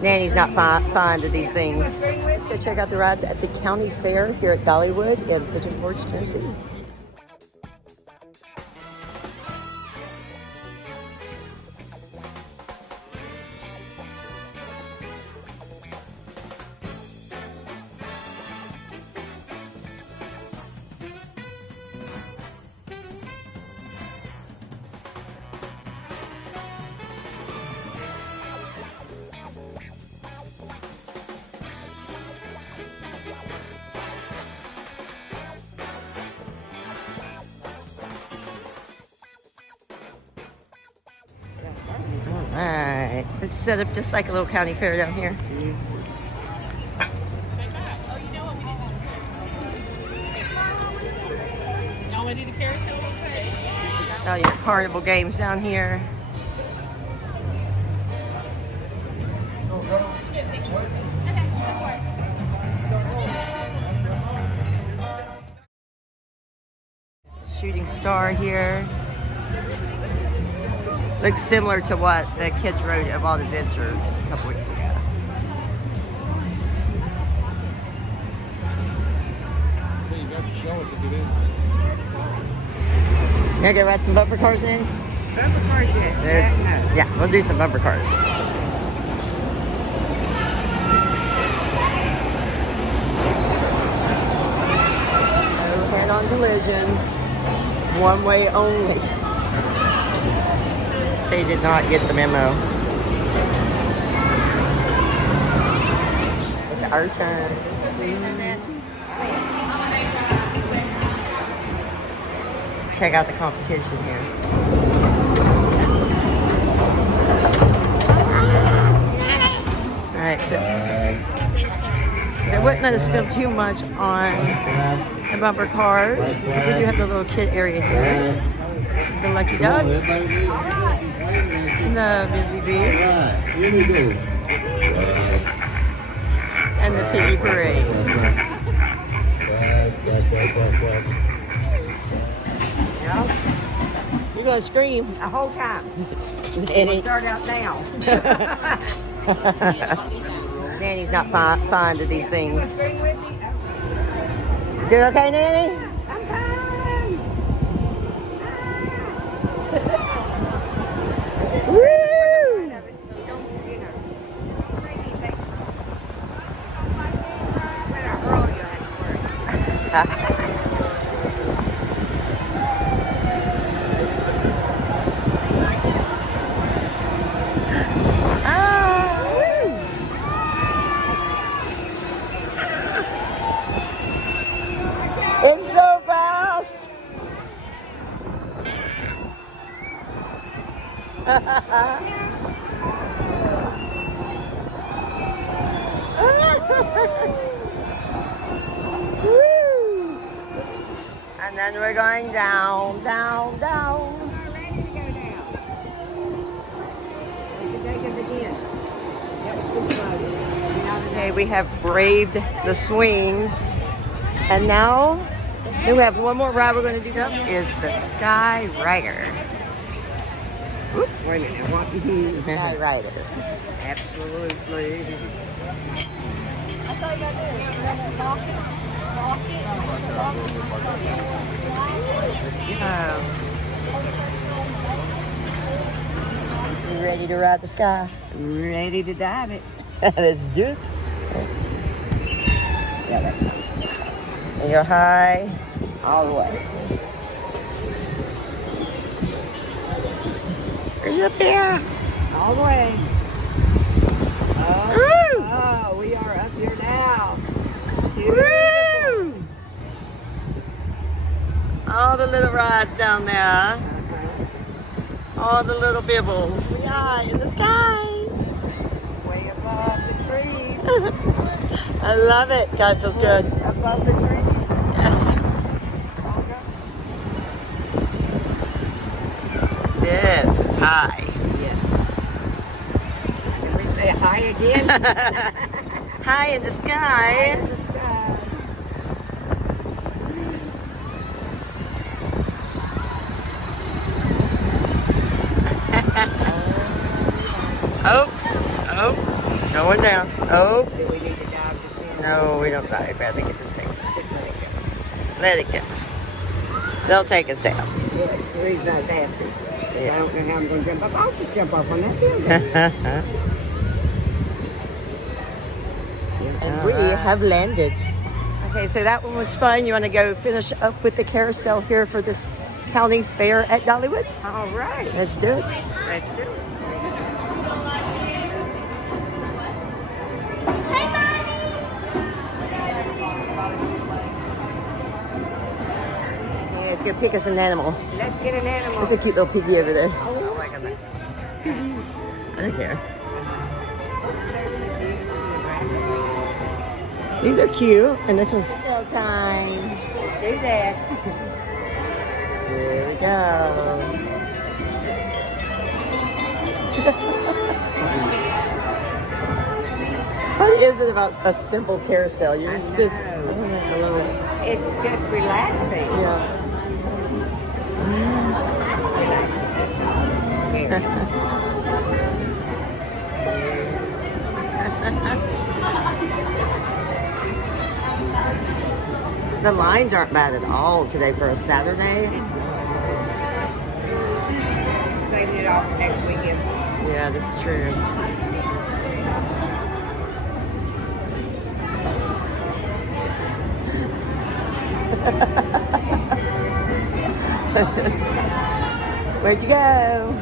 Nanny's not fond of these things. Let's go check out the rides at the county fair here at Dollywood in Pigeon Forge, Tennessee. Alright, it's set up just like a little county fair down here. All your carnival games down here. Shooting star here. Looks similar to what the kids rode at Wild Adventures a couple weeks ago. So you got to show it to get in. You gonna go ride some bumper cars in? Bumper cars yet? No. Yeah, we'll do some bumper cars. No head-on collisions. One way only. They did not get the memo. It's our turn. Check out the competition here. Alright, so they wouldn't let us film too much on the bumper cars. We do have the little kid area here. The Lucky Duck. The Busy Bee. And the Piggy Parade. You're gonna scream The whole time. Nanny. Start out now. Nanny's not fond of these things. Scream with me? You okay, Nanny? I'm fine. Woo! It's so fast! Woo! And then we're going down, down, down. We're ready to go down. We can take it again. That was too slow. Okay, we have braved the swings. And now, we have one more ride we're going to do up is the Sky Rider. Whoop. Wait a minute. What the Sky Rider. Absolutely. You ready to ride the sky? Ready to dive it. Let's do it. And you're high all the way. Are you up there? All the way. Woo! Oh, we are up here now. Woo! All the little rides down there. All the little bibbles. We are in the sky. Way above the trees. I love it. God, it feels good. Above the trees. Yes. Yes, it's high. Yes. Can we say hi again? High in the sky. In the sky. Oh, oh, Going down. Oh, Do we need to dive this in? no, we don't dive. I think it just takes us. Just let it go. Let it go. They'll take us down. Yeah, the reason I was asking. Yeah. I don't know how I'm going to jump up. I'll just jump off on that building. And we have landed. Okay, so that one was fun. You want to go finish up with the carousel here for this county fair at Dollywood? All right. Let's do it. Let's do it. Yeah, let's go pick us an animal. Let's get an animal. There's a cute little piggy over there. Oh, I like a man. I don't care. These are cute, and this one's sale time. Let's do this. Here we go. What is it about a simple carousel? You're just this. It's just relaxing. Yeah. The lines aren't bad at all today for a Saturday. Saving it all for next weekend. Yeah, this is true. Where'd you go?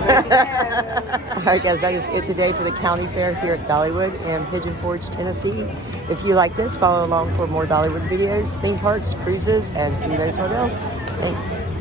All right, guys, that is it today for the county fair here at Dollywood in Pigeon Forge, Tennessee. If you like this, follow along for more Dollywood videos, theme parks, cruises, and who knows what else. Thanks.